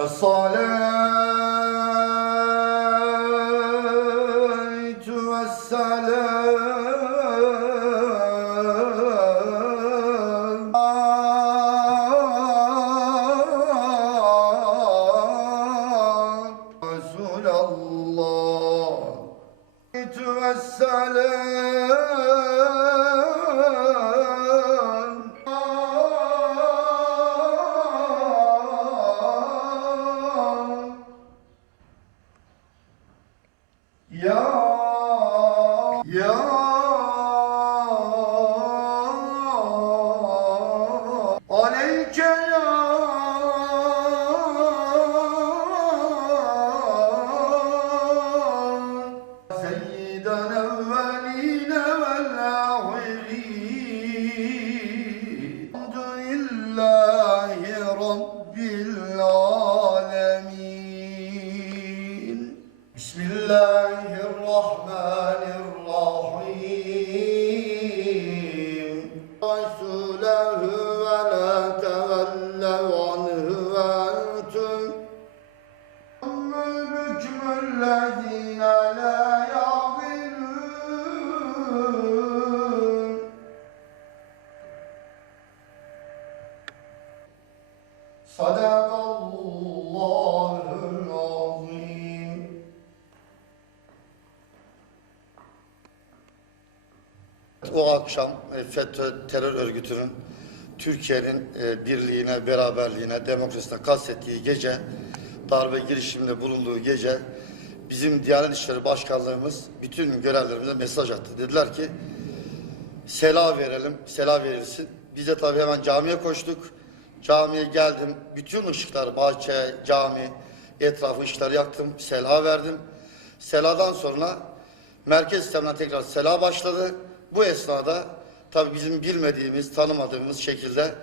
الصلاة done a O akşam e, FETÖ terör örgütünün Türkiye'nin e, birliğine, beraberliğine, demokrasisine kastettiği gece, darbe girişiminde bulunduğu gece bizim Diyanet İşleri Başkanlığımız bütün görevlerimize mesaj attı. Dediler ki sela verelim, sela verilsin. Biz de tabii hemen camiye koştuk. Camiye geldim. Bütün ışıklar, bahçe, cami, etrafı ışıkları yaktım. Sela verdim. Seladan sonra merkez sistemden tekrar sela başladı. Bu esnada tabii bizim bilmediğimiz, tanımadığımız şekilde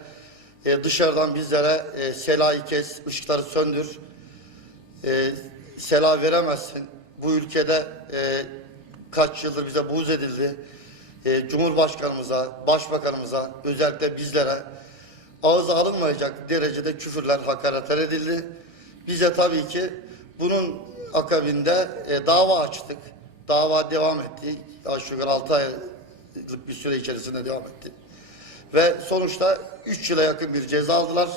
e, dışarıdan bizlere e, selayı kes, ışıkları söndür, e, sela veremezsin. Bu ülkede e, kaç yıldır bize buğz edildi. E, Cumhurbaşkanımıza, Başbakanımıza, özellikle bizlere ağza alınmayacak derecede küfürler, hakaretler edildi. Bize tabii ki bunun akabinde e, dava açtık. Dava devam etti. Aşağı yukarı 6 aylık bir süre içerisinde devam etti. Ve sonuçta 3 yıla yakın bir ceza aldılar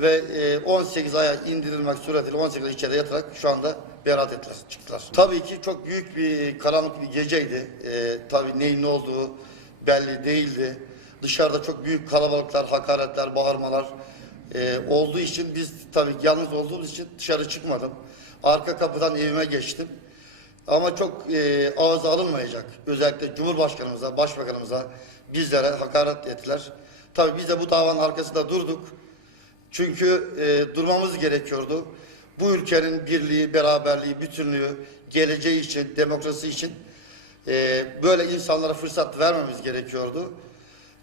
ve e, 18 aya indirilmek suretiyle 18 ay içeride yatarak şu anda beraat ettiler, çıktılar. Tabii ki çok büyük bir karanlık bir geceydi. E, tabii neyin ne olduğu belli değildi. Dışarıda çok büyük kalabalıklar, hakaretler, bağırmalar e, olduğu için biz tabii yalnız olduğumuz için dışarı çıkmadım. Arka kapıdan evime geçtim. Ama çok e, ağza alınmayacak. Özellikle Cumhurbaşkanımıza, Başbakanımıza bizlere hakaret ettiler. Tabii biz de bu davanın arkasında durduk. Çünkü e, durmamız gerekiyordu. Bu ülkenin birliği, beraberliği, bütünlüğü, geleceği için, demokrasi için e, böyle insanlara fırsat vermemiz gerekiyordu.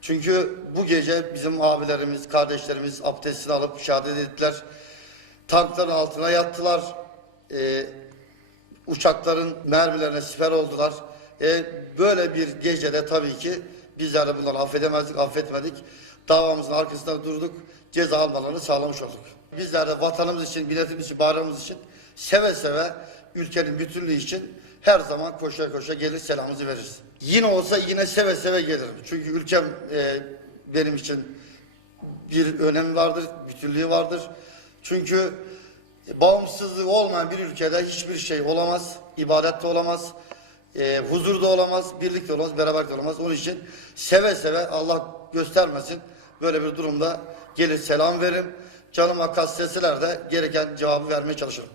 Çünkü bu gece bizim abilerimiz, kardeşlerimiz abdestini alıp şehadet ettiler. Tankların altına yattılar. E, uçakların mermilerine siper oldular. E, böyle bir gecede tabii ki bizler de bunları affedemezdik, affetmedik. Davamızın arkasında durduk, ceza almalarını sağlamış olduk. Bizler de vatanımız için, milletimiz için, bayramımız için seve seve ülkenin bütünlüğü için her zaman koşa koşa gelir selamımızı veririz. Yine olsa yine seve seve gelirim. Çünkü ülkem e, benim için bir önemi vardır, bütünlüğü vardır. Çünkü bağımsızlığı olmayan bir ülkede hiçbir şey olamaz, ibadet de olamaz, e, huzur da olamaz, birlik de olamaz, beraber de olamaz. Onun için seve seve Allah göstermesin böyle bir durumda gelir selam veririm. Canıma kasteseler de gereken cevabı vermeye çalışırım.